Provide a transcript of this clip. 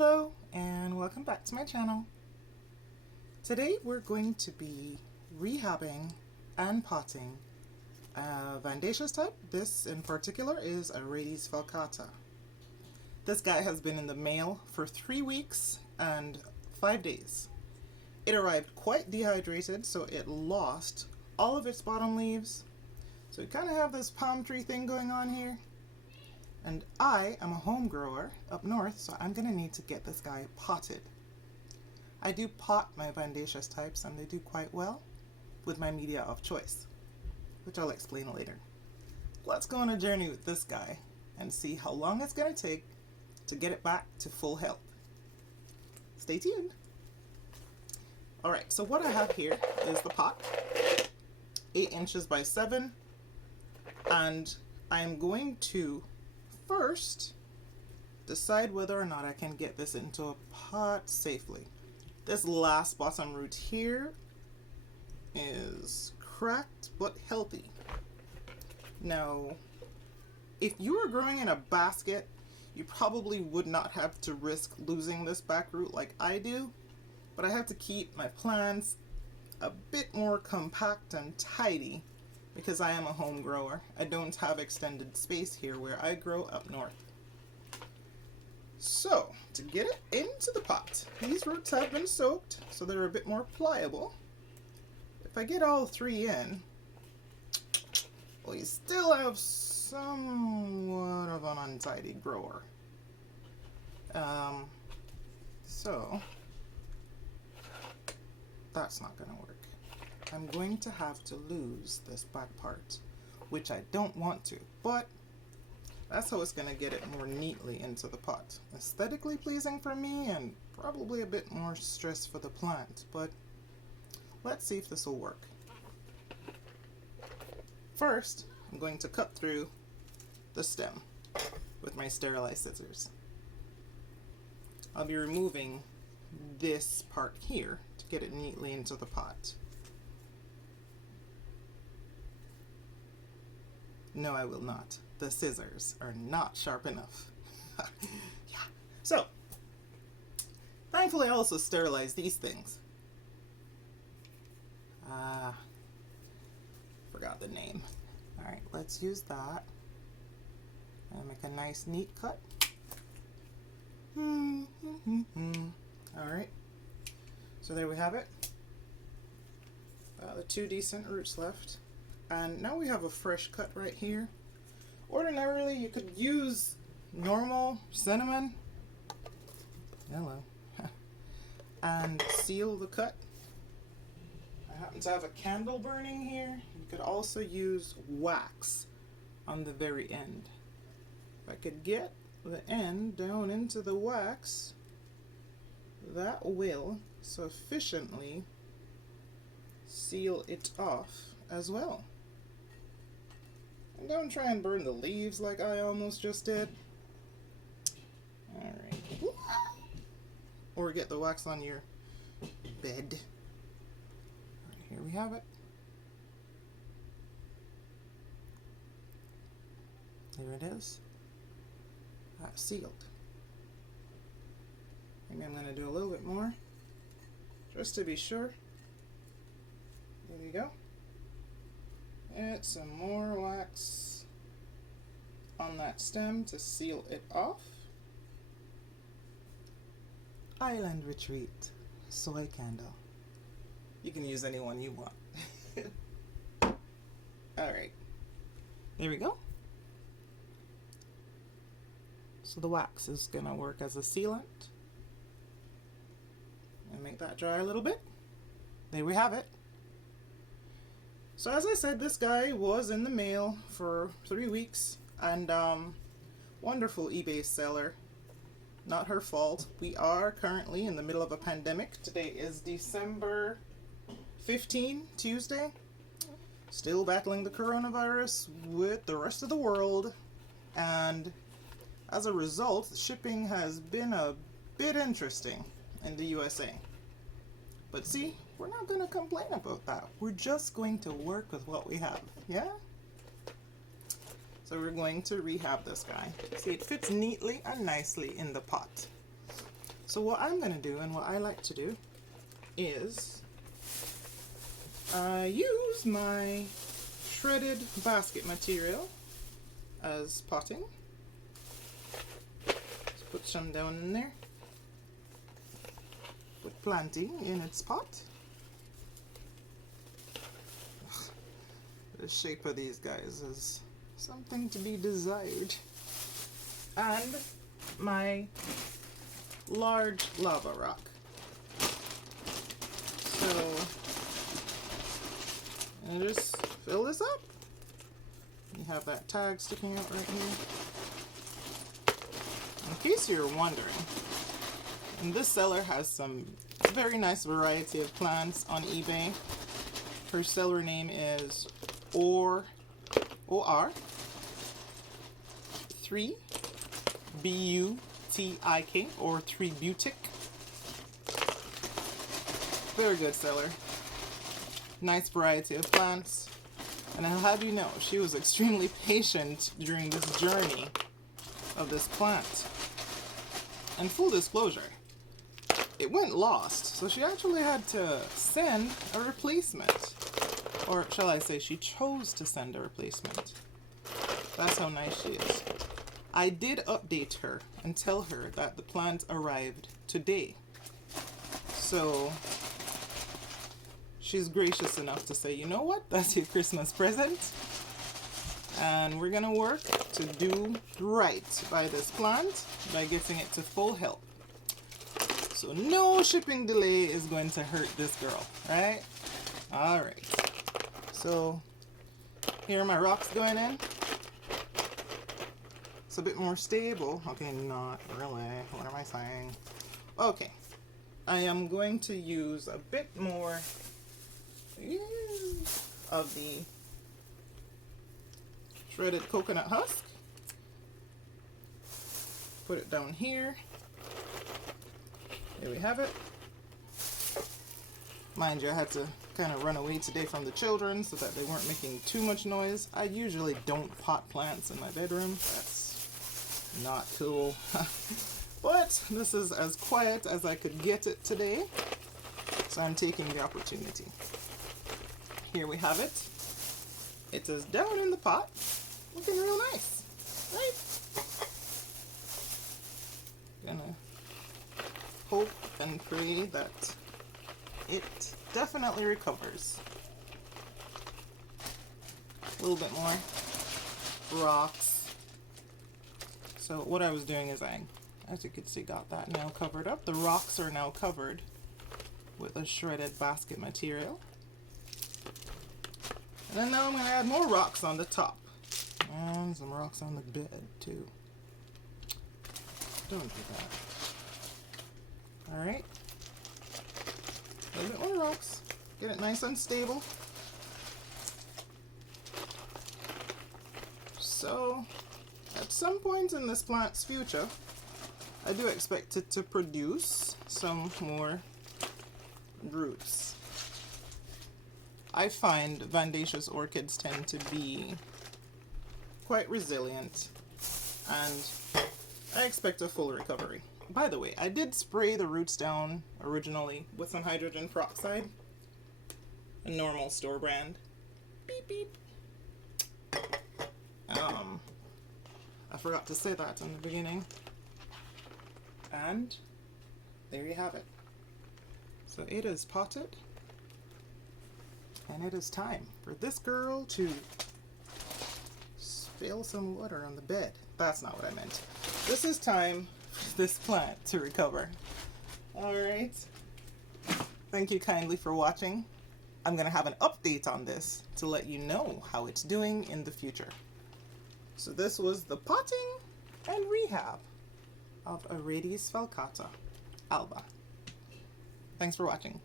Hello and welcome back to my channel. Today we're going to be rehabbing and potting a Vandaceous type. This in particular is Aerides Falcata. This guy has been in the mail for 3 weeks and 5 days. It arrived quite dehydrated, so it lost all of its bottom leaves. So we kind of have this palm tree thing going on here. And I am a home grower up north, so I'm going to need to get this guy potted. I do pot my Vandaceous types and they do quite well with my media of choice, which I'll explain later. Let's go on a journey with this guy and see how long it's going to take to get it back to full health. Stay tuned. Alright, so what I have here is the pot, 8 inches by 7, and I'm going to first decide whether or not I can get this into a pot safely. This last bottom root here is cracked but healthy. Now, if you were growing in a basket, you probably would not have to risk losing this back root like I do, but I have to keep my plants a bit more compact and tidy because I am a home grower. I don't have extended space here where I grow up north. So, to get it into the pot, these roots have been soaked so they're a bit more pliable. If I get all 3 in, we still have somewhat of an untidy grower. So, that's not going to work. I'm going to have to lose this back part, which I don't want to, but that's how it's going to get it more neatly into the pot. Aesthetically pleasing for me and probably a bit more stress for the plant, but let's see if this will work. First, I'm going to cut through the stem with my sterilized scissors. I'll be removing this part here to get it neatly into the pot. No, I will not. The scissors are not sharp enough. Yeah. So, thankfully I also sterilized these things. Forgot the name. Alright, let's use that and make a nice neat cut. Alright, so there we have it. The 2 decent roots left. And now we have a fresh cut right here. Ordinarily, you could use normal cinnamon, hello, and seal the cut. I happen to have a candle burning here. You could also use wax on the very end. If I could get the end down into the wax, that will sufficiently seal it off as well. And don't try and burn the leaves like I almost just did. Alright. Or get the wax on your bed. Alright, here we have it. Here it is. That's sealed. Maybe I'm going to do a little bit more just to be sure. There you go. Add some more wax on that stem to seal it off. Island Retreat soy candle. You can use any one you want. Alright, there we go. So the wax is going to work as a sealant. And make that dry a little bit. There we have it. So as I said, this guy was in the mail for 3 weeks, and wonderful eBay seller. Not her fault. We are currently in the middle of a pandemic. Today is December 15, Tuesday. Still battling the coronavirus with the rest of the world, and as a result, shipping has been a bit interesting in the USA. But see, we're not going to complain about that. We're just going to work with what we have, yeah? So we're going to rehab this guy. See, it fits neatly and nicely in the pot. So what I'm going to do, and what I like to do, is use my shredded basket material as potting. Let's put some down in there. Put planting in its pot. The shape of these guys is something to be desired. And my large lava rock. So I just fill this up. You have that tag sticking out right here. In case you're wondering, and this seller has some very nice variety of plants on eBay. Her seller name is OR3 BUTIK, or 3 Butic. Very good seller. Nice variety of plants. And I'll have you know, she was extremely patient during this journey of this plant. And full disclosure, it went lost, so she actually had to send a replacement. Or shall I say, she chose to send a replacement. That's how nice she is. I did update her and tell her that the plant arrived today. So she's gracious enough to say, you know what, that's your Christmas present. And we're gonna work to do right by this plant by getting it to full health. So no shipping delay is going to hurt this girl, right? All right. So here are my rocks going in. It's a bit more stable. Okay, not really. What am I saying? Okay. I am going to use a bit more of the shredded coconut husk. Put it down here. There we have it. Mind you, I had to kind of run away today from the children so that they weren't making too much noise. I usually don't pot plants in my bedroom. That's not cool. But this is as quiet as I could get it today, so I'm taking the opportunity. Here we have it. It is down in the pot, looking real nice, right? Gonna hope and pray that it definitely recovers. A little bit more rocks. So what I was doing is as you can see, got that now covered up. The rocks are now covered with a shredded basket material. And then now I'm going to add more rocks on the top. And some rocks on the bed too. Don't do that. Alright. A little bit more rocks. Get it nice and stable. So, at some point in this plant's future, I do expect it to produce some more roots. I find Vandaceous orchids tend to be quite resilient, and I expect a full recovery. By the way, I did spray the roots down originally with some hydrogen peroxide, a normal store brand. Beep beep. I forgot to say that in the beginning. And there you have it. So it is potted, and it is time for this girl to spill some water on the bed. That's not what I meant. This is time for this plant to recover. Alright. Thank you kindly for watching. I'm going to have an update on this to let you know how it's doing in the future. So this was the potting and rehab of Aerides Falcata, Alba. Thanks for watching.